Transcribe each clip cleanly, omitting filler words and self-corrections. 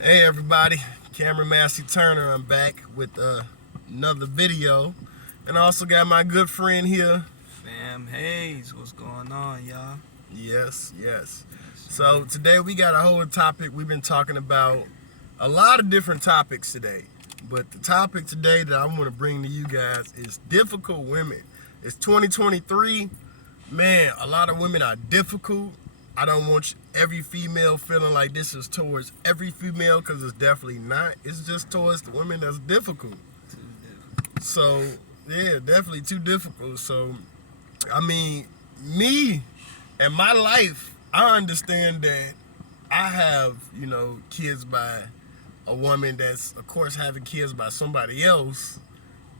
Hey everybody, Cameron Massey-Turner. I'm back with another video, and I also got my good friend here. Fam Hayes, what's going on, y'all? Yes. Yes, So today we got a whole topic. We've been talking about a lot of different topics today, but the topic today that I want to bring to you guys is difficult women. It's 2023. Man, a lot of women are difficult. I don't want every female feeling like this is towards every female, because it's definitely not. It's just towards the women that's difficult. too difficult. So, yeah, definitely too difficult. So, I mean, me and my life, I understand that I have, kids by a woman that's, of course, having kids by somebody else.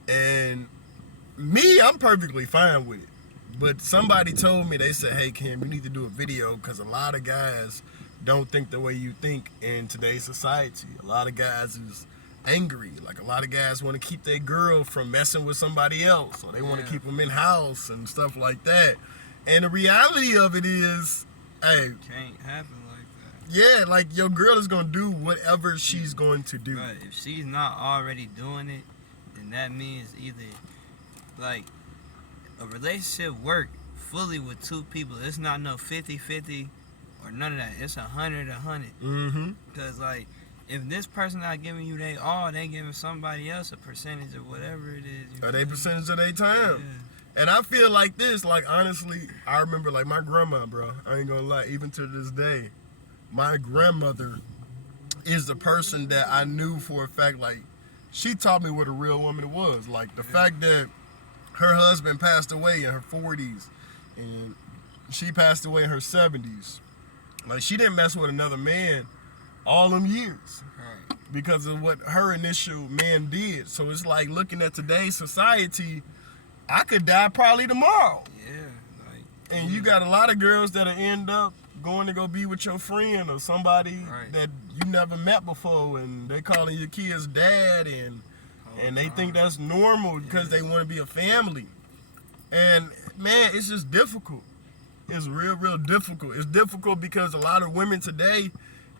And me, I'm perfectly fine with it. But somebody told me, they said, hey, Cam, you need to do a video because a lot of guys don't think the way you think in today's society. A lot of guys is angry. Like, a lot of guys want to keep their girl from messing with somebody else, or they want to keep them in house and stuff like that. And the reality of it is, hey, Can't happen like that. yeah, like your girl is going to do whatever she's going to do. Right, if she's not already doing it, then that means either, like, a relationship work fully with two people. It's not no 50-50 or none of that. It's 100-100. Mm-hmm. Because, like, if this person not giving you they all, they giving somebody else a percentage of whatever it is. Or they percentage of their time. Yeah. And I feel like this, like, honestly, I remember, like, my grandma, bro. I ain't gonna lie, even to this day, my grandmother is the person that I knew for a fact, like, she taught me what a real woman was. Like, the fact that her husband passed away in her 40s, and she passed away in her 70s. Like, she didn't mess with another man all them years Right. because of what her initial man did. So it's like, looking at today's society, I could die probably tomorrow. Yeah. Like, And you got a lot of girls that'll end up going to go be with your friend or somebody Right. that you never met before, and they calling your kids dad, and they think that's normal because they want to be a family. And man, it's just difficult. It's real difficult. It's difficult because a lot of women today,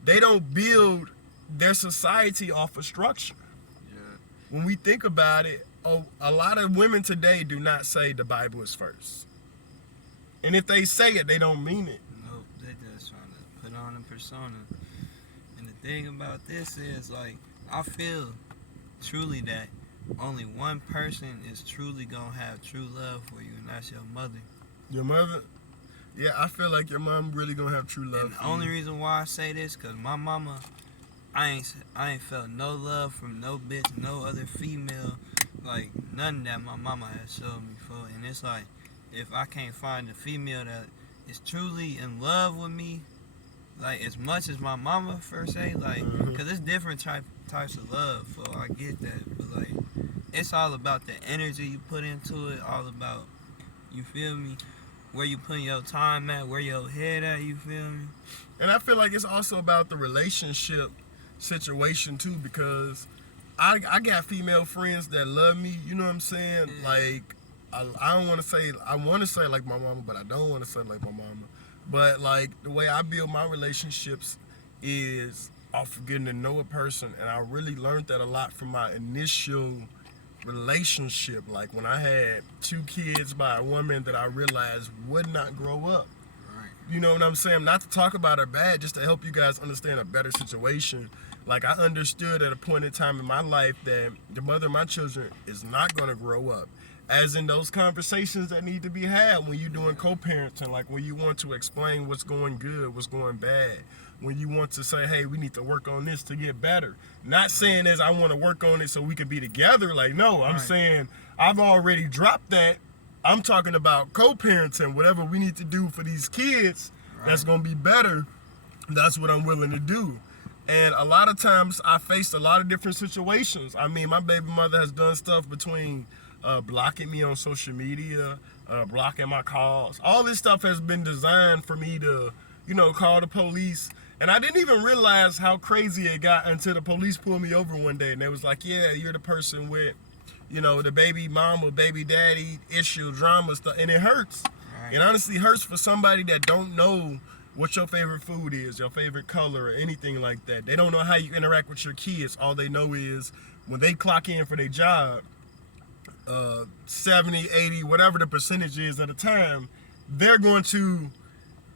they don't build their society off of structure. Yeah. When we think about it, a lot of women today do not say the Bible is first. And if they say it, they don't mean it. Nope, they just trying to put on a persona. And the thing about this is, like, I feel truly that only one person is truly gonna have true love for you, and that's your mother. Your mother? Yeah, I feel like your mom really gonna have true love And the for only you. reason why I say this, cause my mama, I ain't felt no love from no bitch, no other female, like none that my mama has showed me for. And it's like, if I can't find a female that is truly in love with me, like as much as my mama per se, like, cause it's different types of love, so I get that, but like, it's all about the energy you put into it, all about, you feel me, where you putting your time at, where your head at, you feel me? And I feel like it's also about the relationship situation too, because I got female friends that love me, you know what I'm saying? Like, I don't want to say, I want to say like my mama, but I don't want to say like my mama. But like, the way I build my relationships is off of getting to know a person, and I really learned that a lot from my initial relationship. Like, when I had 2 kids by a woman that I realized would not grow up. Right. You know what I'm saying? Not to talk about her bad, just to help you guys understand a better situation. Like, I understood at a point in time in my life that the mother of my children is not going to grow up. As in those conversations that need to be had when you're doing co-parenting, like when you want to explain what's going good, what's going bad. When you want to say, hey, we need to work on this to get better. Not saying as I want to work on it so we can be together. Like, no, I'm saying I've already dropped that. I'm talking about co-parenting, whatever we need to do for these kids that's going to be better. That's what I'm willing to do. And a lot of times I faced a lot of different situations. I mean, my baby mother has done stuff between blocking me on social media, blocking my calls. All this stuff has been designed for me to, call the police. And I didn't even realize how crazy it got until the police pulled me over one day. And they was like, yeah, you're the person with, the baby mama, baby daddy issue, drama stuff. And it hurts. Right. It honestly hurts for somebody that don't know what your favorite food is, your favorite color, or anything like that. They don't know how you interact with your kids. All they know is when they clock in for their job, 70, 80, whatever the percentage is at a time, they're going to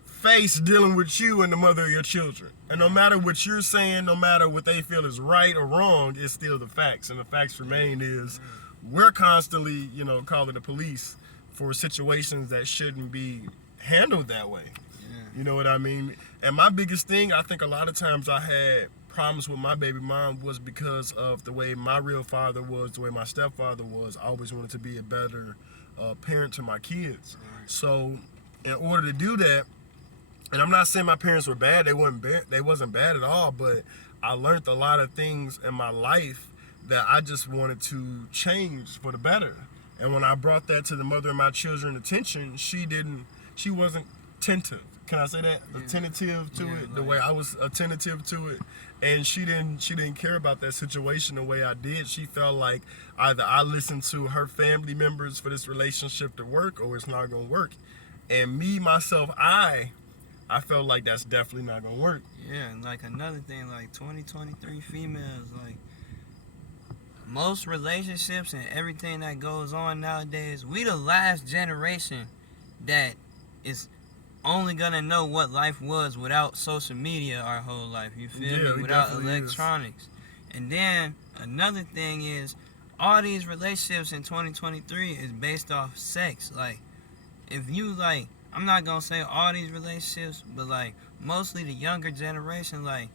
face dealing with you and the mother of your children. And no matter what you're saying, no matter what they feel is right or wrong, it's still the facts. And the facts remain is we're constantly, calling the police for situations that shouldn't be handled that way. You know what I mean? And my biggest thing, I think a lot of times I had problems with my baby mom was because of the way my real father was, the way my stepfather was. I always wanted to be a better parent to my kids. So in order to do that, and I'm not saying my parents were bad, they wasn't bad at all, but I learned a lot of things in my life that I just wanted to change for the better. And when I brought that to the mother of my children's attention, she wasn't attentive. Can I say that? Yeah. Attentive to it, the way I was attentive to it. And she didn't care about that situation the way I did. She felt like either I listened to her family members for this relationship to work or it's not gonna work. And me, myself, I felt like that's definitely not gonna work. Yeah, and like another thing, like 2023 females, like most relationships and everything that goes on nowadays, we the last generation that is only gonna know what life was without social media our whole life. You feel me? Without electronics. And then another thing is all these relationships in 2023 is based off sex. Like if you like, I'm not gonna say all these relationships, but like mostly the younger generation, like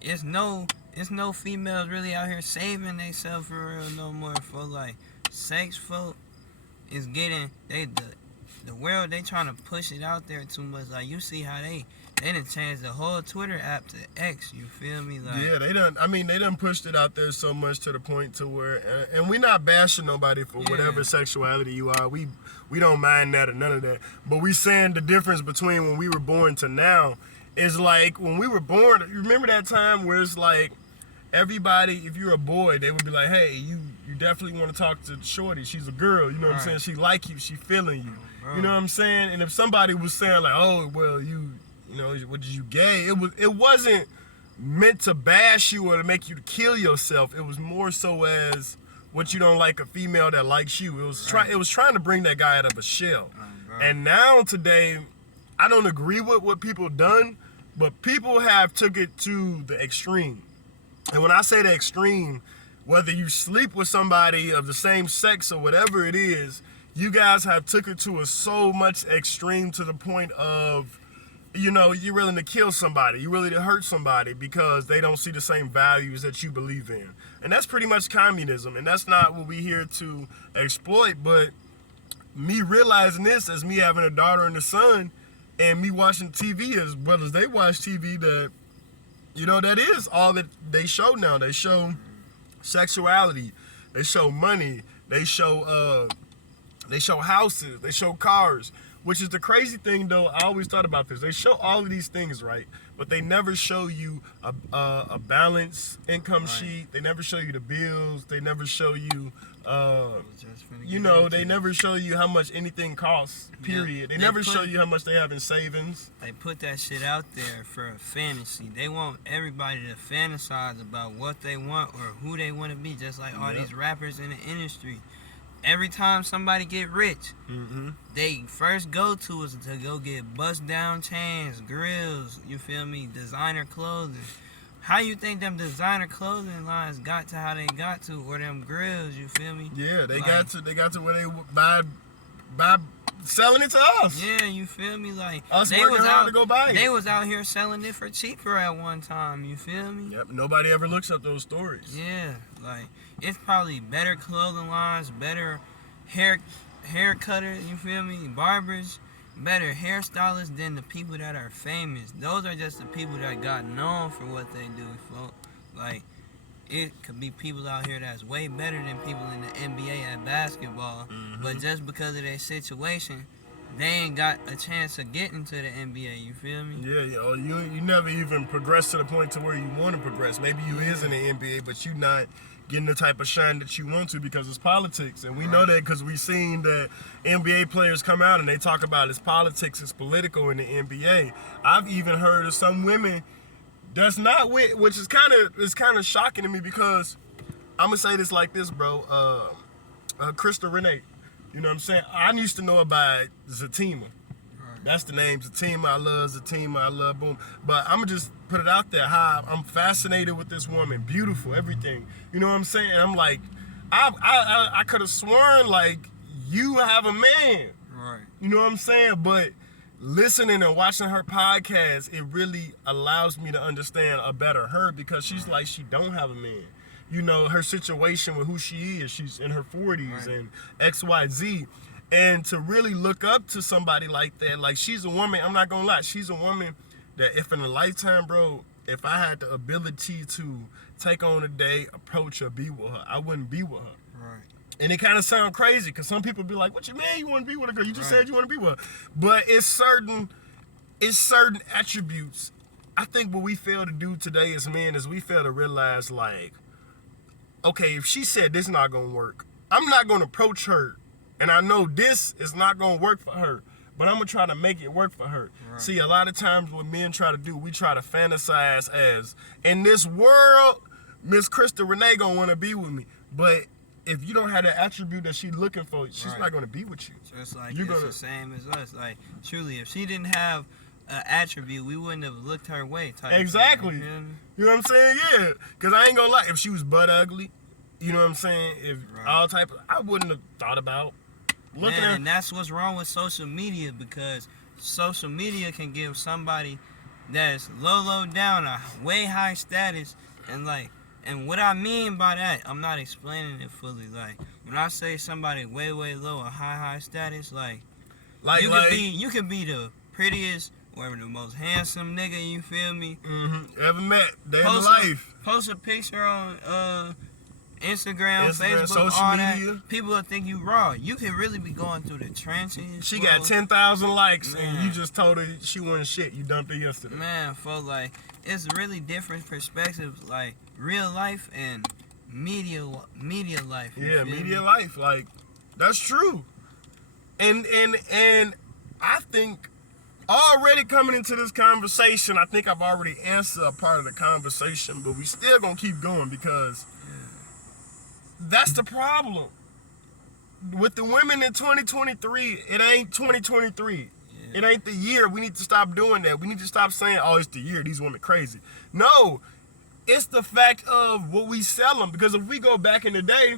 it's no females really out here saving themselves for real no more. For like sex folk is getting the world, they trying to push it out there too much. Like you see how they done changed the whole Twitter app to X. You feel me? Like yeah, they done pushed it out there so much to the point to where, and we not bashing nobody for whatever sexuality you are. We don't mind that or none of that. But we saying the difference between when we were born to now is like when we were born. You remember that time where it's like everybody, if you're a boy, they would be like, hey, you definitely want to talk to Shorty. She's a girl. You know what I'm saying? She like you. She feeling you. You know what I'm saying? And if somebody was saying like, oh, well, you know, what did you gay? It wasn't meant to bash you or to make you kill yourself. It was more so as what you don't like a female that likes you. It was trying to bring that guy out of a shell. And now today, I don't agree with what people done, but people have took it to the extreme. And when I say the extreme, whether you sleep with somebody of the same sex or whatever it is, you guys have took it to a so much extreme to the point of, you're willing to kill somebody. You're willing to hurt somebody because they don't see the same values that you believe in. And that's pretty much communism. And that's not what we're here to exploit. But me realizing this as me having a daughter and a son and me watching TV as well as they watch TV, that, that is all that they show now. They show sexuality. They show money. They show houses. They show cars. Which is the crazy thing, though. I always thought about this. They show all of these things, right? But they never show you a balanced income sheet. They never show you the bills. They never show you, they never show you how much anything costs, period. They never show you how much they have in savings. They put that shit out there for a fantasy. They want everybody to fantasize about what they want or who they want to be, just like all these rappers in the industry. Every time somebody get rich, they first go to is to go get bust down chains, grills, you feel me, designer clothing. How you think them designer clothing lines got to how they got to, or them grills, you feel me? Yeah, they got to where they buy selling it to us. Yeah, you feel me? Like us working hard to go buy it. They was out here selling it for cheaper at one time, you feel me? Yep, nobody ever looks up those stories. Yeah, like it's probably better clothing lines, better hair cutters, you feel me? Barbers, better hairstylists than the people that are famous. Those are just the people that got known for what they do. Like it could be people out here that's way better than people in the NBA at basketball, but just because of their situation, they ain't got a chance of getting to the NBA. You feel me? Yeah. Or you never even progress to the point to where you want to progress. Maybe you is in the NBA, but you not getting the type of shine that you want to because it's politics. And we know that because we seen that NBA players come out and they talk about it's politics, it's political in the NBA. I've even heard of some women that's not with, which is kind of shocking to me because I'm gonna say this like this, bro. Krista Renee, you know what I'm saying? I used to know about Zatima. That's the name, Zatima. I love Zatima. I love Boom. But I'm gonna just put it out there how I'm fascinated with this woman, beautiful, everything. You know what I'm saying? And I'm like, I could have sworn like you have a man. Right. You know what I'm saying? But listening and watching her podcast, it really allows me to understand a better her because she's like she don't have a man. You know, her situation with who she is. She's in her 40s and XYZ. And to really look up to somebody like that, like she's a woman, I'm not gonna lie, she's a woman that if in a lifetime, bro, if I had the ability to take on a day, approach her, be with her, I wouldn't be with her. Right. And it kind of sound crazy because some people be like, what you mean you want to be with a girl? You just said you want to be with her. But it's certain attributes. I think what we fail to do today as men is we fail to realize like, okay, if she said this not gonna work, I'm not gonna approach her. And I know this is not gonna work for her, but I'm gonna try to make it work for her. Right. See, a lot of times what men try to do, we try to fantasize as, in this world, Miss Krista Renee gonna wanna be with me. But if you don't have that attribute that she's looking for, she's not gonna be with you. So it's like the same as us. Like, truly, if she didn't have an attribute, we wouldn't have looked her way. Exactly. You know what I'm saying? Yeah. Because I ain't gonna lie, if she was butt ugly, you know what I'm saying? If all type of, I wouldn't have thought about looking at. And that's what's wrong with social media because social media can give somebody that's low down a way high status and what I mean by that, I'm not explaining it fully. Like when I say somebody way low or high status, like you can be the prettiest or the most handsome nigga, you feel me? Ever met day in life. Post a picture on Instagram, Facebook, social all media. That. People will think you raw. You can really be going through the trenches. She got 10,000 likes and you just told her she wasn't shit. You dumped her yesterday. Man, folks, like it's really different perspectives, like real life and media life. Yeah, media life, like that's true. And I think already coming into this conversation, I think I've already answered a part of the conversation, but we still gonna keep going because that's the problem. With the women in 2023, it ain't 2023. It ain't the year. We need to stop doing that. We need to stop saying, oh, it's the year. These women crazy. No, it's the fact of what we sell them. Because if we go back in the day,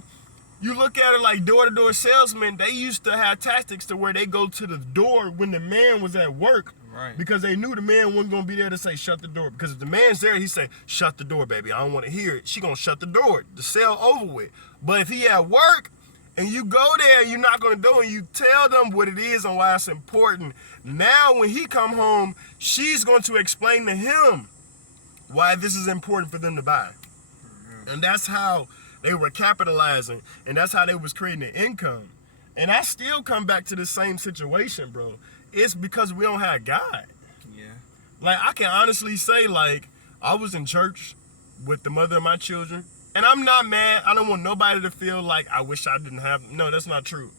you look at it like door-to-door salesmen, they used to have tactics to where they go to the door when the man was at work. Right. Because they knew the man wasn't going to be there to say, shut the door. Because if the man's there, he say, shut the door, baby. I don't want to hear it. She going to shut the door. The sale over with. But if he at work and you go there and you're not going to do it, and you tell them what it is and why it's important, now when he come home, she's going to explain to him why this is important for them to buy. And that's how they were capitalizing. And that's how they was creating an income. And I still come back to the same situation, bro. It's because we don't have God. Yeah. Like, I can honestly say, like, I was in church with the mother of my children, and I'm not mad. I don't want nobody to feel like I wish I didn't have. No, that's not true.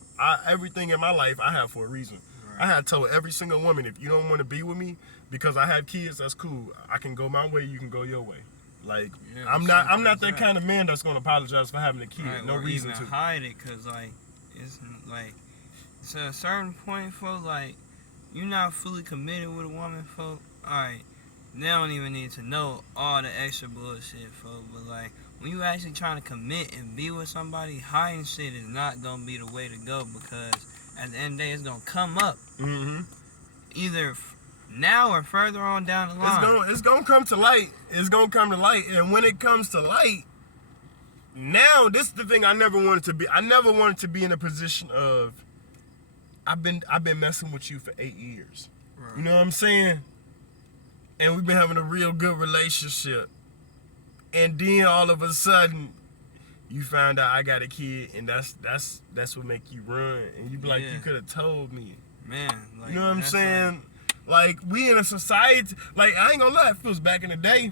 Everything in my life I have for a reason. Right. I had told every single woman, if you don't want to be with me because I have kids, that's cool. I can go my way, you can go your way. Like, I'm not that kind of man that's going to apologize for having a kid. Right, no or reason even to hide it, because, like, it's like, to a certain point, folks, like, you're not fully committed with a woman, folks. Alright, they don't even need to know all the extra bullshit, folks. But, like, when you actually trying to commit and be with somebody, hiding shit is not going to be the way to go, because at the end of the day, it's going to come up. Either now or further on down the line. It's going to come to light. It's going to come to light. And when it comes to light, now, this is the thing I never wanted to be. I never wanted to be in a position of, I've been messing with you for 8 years. Right. You know what I'm saying? And we've been having a real good relationship. And then all of a sudden, you find out I got a kid, and that's what make you run. And you be like, you could have told me. Man, like, You know what I'm saying? Like, we in a society, like, I ain't gonna lie, it feels back in the day,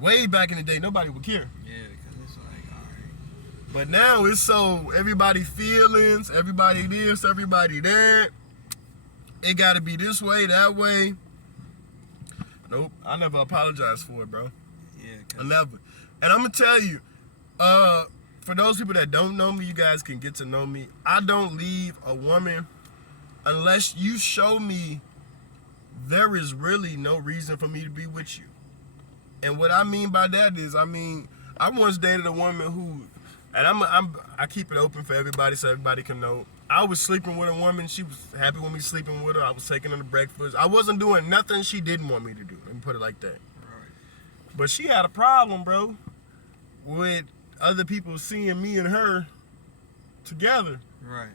way back in the day, nobody would care. Yeah, because it's like, alright. But now it's so, everybody feelings, everybody this, everybody that. It gotta be this way, that way. Nope, I never apologize for it, bro. Yeah, I never. And I'm gonna tell you, for those people that don't know me, you guys can get to know me. I don't leave a woman unless you show me there is really no reason for me to be with you. And what I mean by that is, I once dated a woman who, and I keep it open for everybody so everybody can know. I was sleeping with a woman. She was happy with me sleeping with her. I was taking her to breakfast. I wasn't doing nothing she didn't want me to do. Let me put it like that. Right. But she had a problem, bro, with other people seeing me and her together. Right.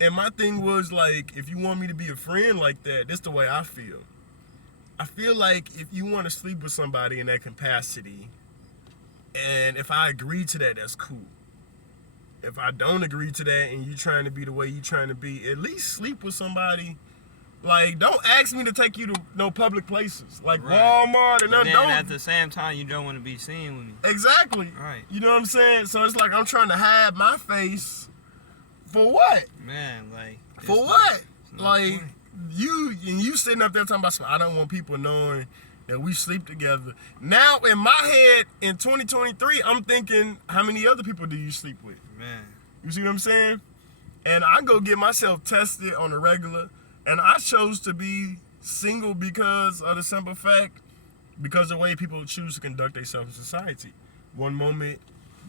And my thing was, like, if you want me to be a friend like that, that's the way I feel. I feel like if you want to sleep with somebody in that capacity, and if I agree to that, that's cool. If I don't agree to that and you trying to be the way you trying to be, at least sleep with somebody. Like, don't ask me to take you to no public places, like Right. Walmart and But then then at the same time, you don't want to be seen with me. Exactly. Right. You know what I'm saying? So it's like I'm trying to hide my face for what? Man, like. For what? no Like, point. you sitting up there talking about, I don't want people knowing that we sleep together. Now, in my head, in 2023, I'm thinking, how many other people do you sleep with? Man. You see what I'm saying? And I go get myself tested on a regular, and I chose to be single because of the simple fact, because of the way people choose to conduct themselves in society. One moment,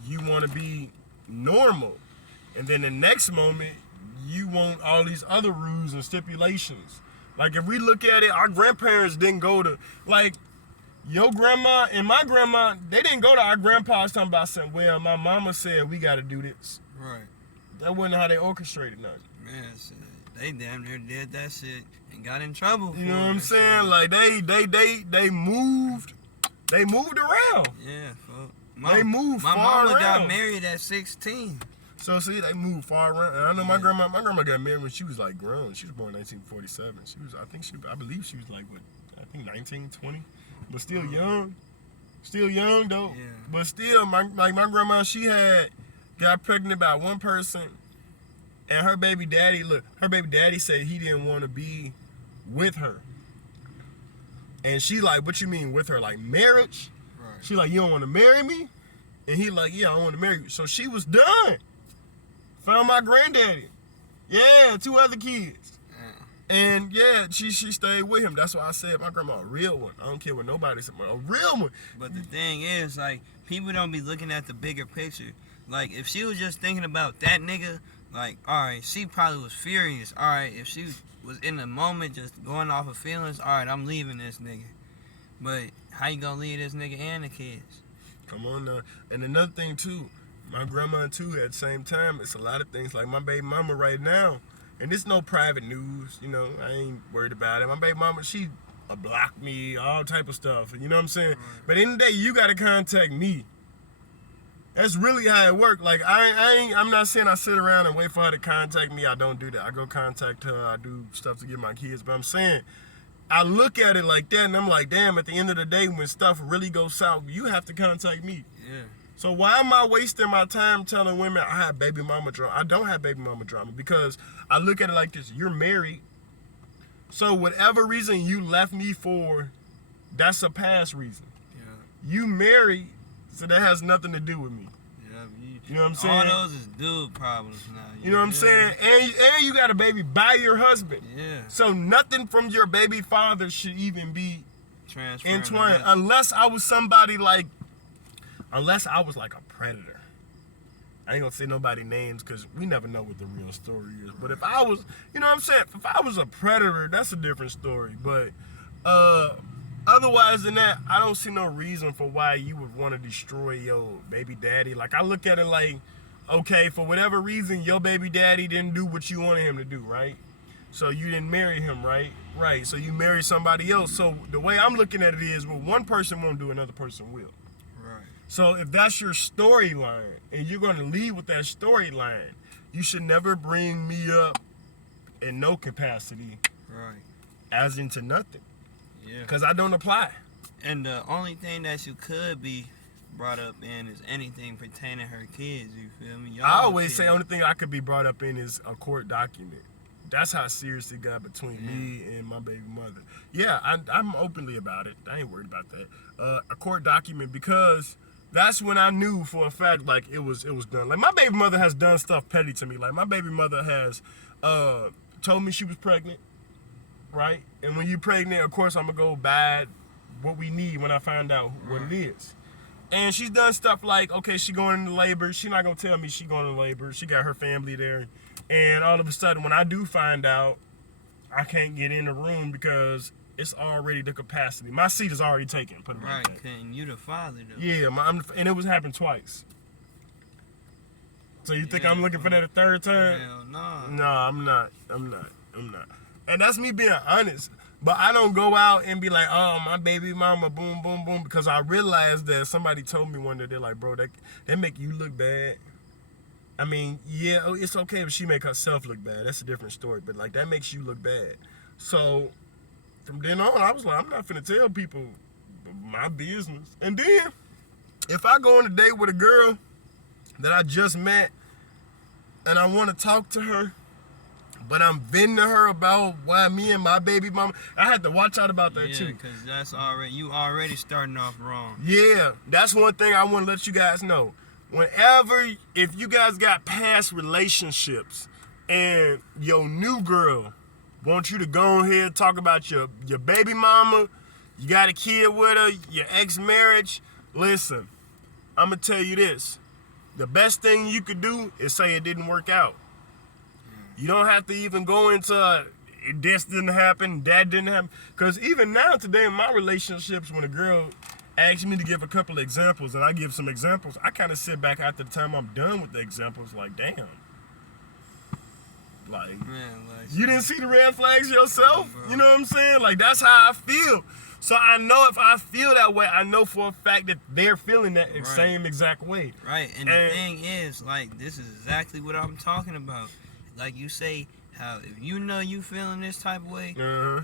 you want to be normal, and then the next moment, you want all these other rules and stipulations. Like, if we look at it, our grandparents didn't go to, like, your grandma and my grandma, they didn't go to our grandpa's talking about something. Well, my mama said we got to do this. Right. That wasn't how they orchestrated nothing. Man, shit, they damn near did that shit and got in trouble. You know for what I'm it. saying? Like, they moved around. Yeah, fuck. They moved My far mama got around. married at 16. So see, they moved far around. And I know my grandma got married when she was like grown. She was born in 1947. I believe she was like, what, I think 19, 20, but still young. Still young though. Yeah. But still, my grandma, she got pregnant by one person, and her baby daddy said he didn't want to be with her. And she like, what you mean with her? Like marriage? Right. She like, you don't want to marry me? And he like, yeah, I want to marry you. So she was done. Found my granddaddy. Yeah, 2 other kids. And yeah, she stayed with him. That's why I said my grandma a real one. I don't care what nobody said, a real one. But the thing is, like, people don't be looking at the bigger picture. Like, if she was just thinking about that nigga, like, alright, she probably was furious. Alright, if she was in the moment just going off of feelings, alright, I'm leaving this nigga. But how you gonna leave this nigga and the kids? Come on now. And another thing too, my grandma too at the same time, it's a lot of things. Like my baby mama right now, and it's no private news, you know, I ain't worried about it. My baby mama, she blocked me, all type of stuff. You know what I'm saying? Right. But in the day, you gotta contact me. That's really how it works. Like I'm not saying I sit around and wait for her to contact me. I don't do that. I go contact her. I do stuff to get my kids. But I'm saying, I look at it like that, and I'm like, damn. At the end of the day, when stuff really goes south, you have to contact me. Yeah. So why am I wasting my time telling women I have baby mama drama? I don't have baby mama drama because I look at it like this. You're married. So whatever reason you left me for, that's a past reason. Yeah. You married, so that has nothing to do with me. Yeah. You know what I'm saying? All those is dude problems now. You know what I'm saying? And you got a baby by your husband. Yeah. So nothing from your baby father should even be entwined unless I was somebody like, unless I was like a predator. I ain't gonna say nobody names because we never know what the real story is. But if I was, you know what I'm saying? If I was a predator, that's a different story. But otherwise than that, I don't see no reason for why you would want to destroy your baby daddy. Like, I look at it like, okay, for whatever reason, your baby daddy didn't do what you wanted him to do, right? So you didn't marry him, right? Right, so you married somebody else. So the way I'm looking at it is, well, one person won't do, another person will. Right. So if that's your storyline, and you're going to lead with that storyline, you should never bring me up in no capacity, Right. as into nothing, Yeah. because I don't apply. And the only thing that you could be brought up in is anything pertaining to her kids. You feel me? I always say only thing I could be brought up in is a court document. That's how serious it got between me and my baby mother. Yeah, I'm openly about it. I ain't worried about that. A court document, because that's when I knew for a fact like it was done. Like my baby mother has done stuff petty to me. Like my baby mother has told me she was pregnant, right? And when you're pregnant, of course I'm gonna go buy what we need when I find out what it is. And she's done stuff like, okay, she going into labor. She not gonna tell me she going into labor. She got her family there. And all of a sudden, when I do find out, I can't get in the room because it's already the capacity. My seat is already taken. Put it Right, like that. and you the father though. Yeah, and it was happened twice. So you think Yeah, I'm looking for that a third time? Hell no. No, I'm not. And that's me being honest. But I don't go out and be like, oh, my baby mama, boom, boom, boom, because I realized that somebody told me one day, they're like, bro, that make you look bad. I mean, yeah, it's okay if she make herself look bad. That's a different story. But, like, that makes you look bad. So, from then on, I was like, I'm not finna tell people my business. And then, if I go on a date with a girl that I just met and I want to talk to her, but I'm venting to her about why me and my baby mama, I had to watch out about that too. Yeah, because that's you already starting off wrong. Yeah, that's one thing I want to let you guys know. Whenever, if you guys got past relationships and your new girl wants you to go ahead and talk about your baby mama, you got a kid with her, your ex-marriage, listen, I'm going to tell you this. The best thing you could do is say it didn't work out. You don't have to even go into this didn't happen, that didn't happen. Because even now today in my relationships, when a girl asks me to give a couple of examples and I give some examples, I kind of sit back after the time I'm done with the examples like, damn. Like, Man, like you didn't see the red flags yourself? You know what I'm saying? Like, that's how I feel. So I know if I feel that way, I know for a fact that they're feeling that same exact way. Right, and the thing is, like, this is exactly what I'm talking about. Like you say, how if you know you feeling this type of way,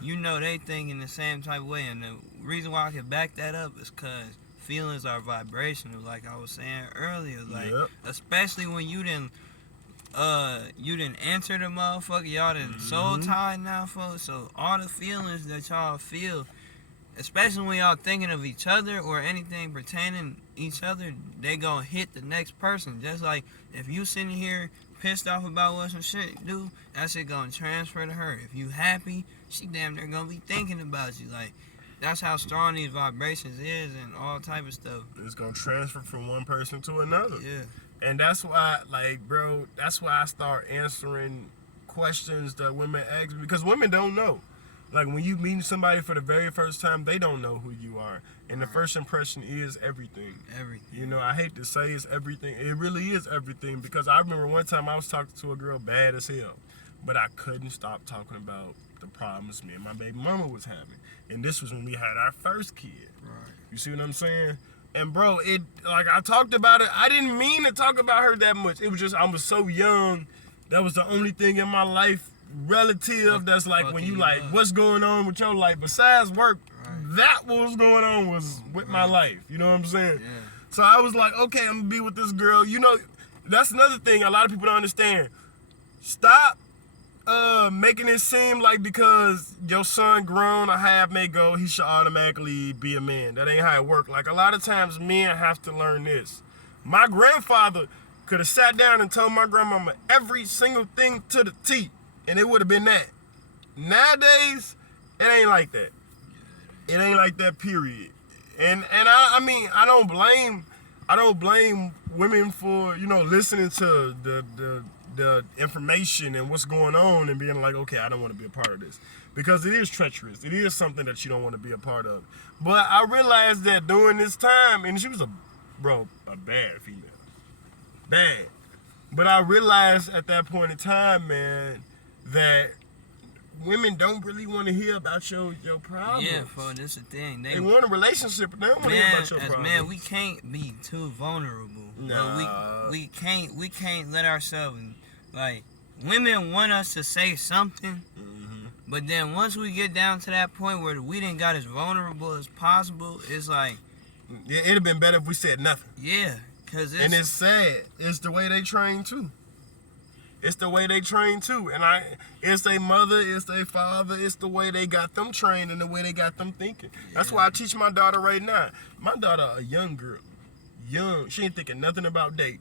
you know they thinking the same type of way. And the reason why I can back that up is because feelings are vibrational, like I was saying earlier. Like, especially when you didn't enter the motherfucker, y'all done soul tied now, folks. So all the feelings that y'all feel, especially when y'all thinking of each other or anything pertaining each other, they gonna hit the next person. Just like if you sitting here pissed off about what some shit do, that shit gonna transfer to her. If you happy, she damn near gonna be thinking about you. Like, that's how strong these vibrations is and all type of stuff. It's gonna transfer from one person to another. Yeah. And that's why, like, bro, that's why I start answering questions that women ask me, because women don't know. Like, when you meet somebody for the very first time, they don't know who you are. And the first impression is everything. Everything. You know, I hate to say it's everything. It really is everything, because I remember one time I was talking to a girl bad as hell, but I couldn't stop talking about the problems me and my baby mama was having. And this was when we had our first kid. Right. You see what I'm saying? And bro, it, like, I talked about it. I didn't mean to talk about her that much. It was just, I was so young. That was the only thing in my life relative that's like, when you like, what's going on with your life besides work? That what was going on was with my life. You know what I'm saying? Yeah. So I was like, okay, I'm gonna be with this girl. You know, that's another thing a lot of people don't understand. Stop making it seem like because your son grown a half may go, he should automatically be a man. That ain't how it works. Like, a lot of times men have to learn this. My grandfather could have sat down and told my grandmama every single thing to the T, and it would have been that. Nowadays, it ain't like that. It ain't like that, period. And I mean, I don't blame women for, you know, listening to the information and what's going on and being like, okay, I don't want to be a part of this. Because it is treacherous. It is something that you don't want to be a part of. But I realized that during this time, and she was a bad female. Bad. But I realized at that point in time, man, that women don't really want to hear about your problems. Yeah, for this is the thing. They want a relationship, but they don't want to hear about your problems. Man, we can't be too vulnerable. Nah. We can't let ourselves, like, women want us to say something, but then once we get down to that point where we didn't got as vulnerable as possible, it's like, yeah, it'd have been better if we said nothing. yeah, cause And it's sad. It's the way they train too. It's the way they train too. And it's their mother, it's their father, it's the way they got them trained and the way they got them thinking. That's why I teach my daughter right now. My daughter, a young girl, she ain't thinking nothing about dating.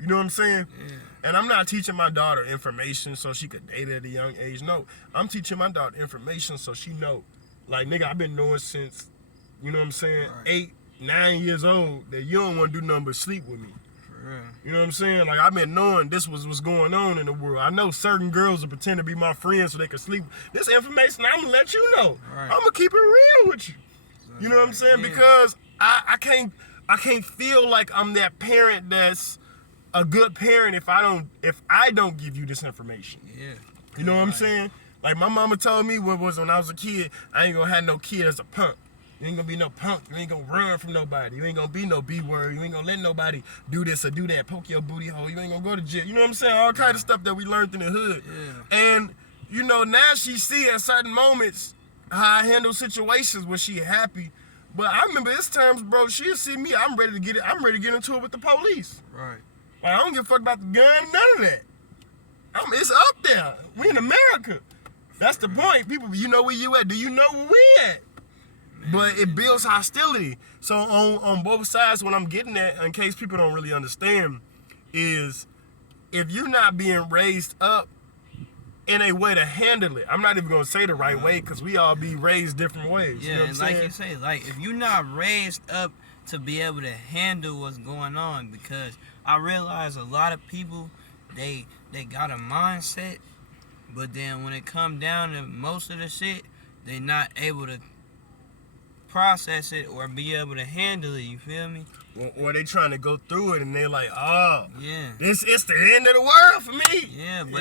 You know what I'm saying? Yeah. And I'm not teaching my daughter information so she could date at a young age. No, I'm teaching my daughter information so she know. Like, nigga, I've been knowing since, you know what I'm saying, Right. 8, 9 years old that you don't want to do nothing but sleep with me. For real. You know what I'm saying? Like, I've been knowing this was what's going on in the world. I know certain girls will pretend to be my friends so they can sleep. This information, I'm going to let you know. Right. I'm going to keep it real with you. You know what I'm saying? Yeah. Because I can't feel like I'm that parent that's a good parent if I don't give you this information. Yeah. You know what I'm saying? Like, my mama told me when I was a kid, I ain't gonna have no kid as a punk. You ain't gonna be no punk. You ain't gonna run from nobody. You ain't gonna be no B-word. You ain't gonna let nobody do this or do that, poke your booty hole. You ain't gonna go to jail. You know what I'm saying? All kind of stuff that we learned in the hood. Yeah. And, you know, now she see at certain moments how I handle situations where she happy. But I remember it's times, bro, she'll see me, I'm ready to get into it with the police. Right. Like, I don't give a fuck about the gun, none of that. It's up there. We in America. That's the point. People, you know where you at? Do you know where we at? But it builds hostility. So on both sides, what I'm getting at, in case people don't really understand, is if you're not being raised up in a way to handle it, I'm not even gonna say the right way because we all be raised different ways. Yeah, you know what and I'm like saying? you say, like if you're not raised up to be able to handle what's going on, because I realize a lot of people they got a mindset, but then when it come down to most of the shit, they not able to process it or be able to handle it. You feel me? Or they trying to go through it and they're like, oh, Yeah. it's the end of the world for me. Yeah, but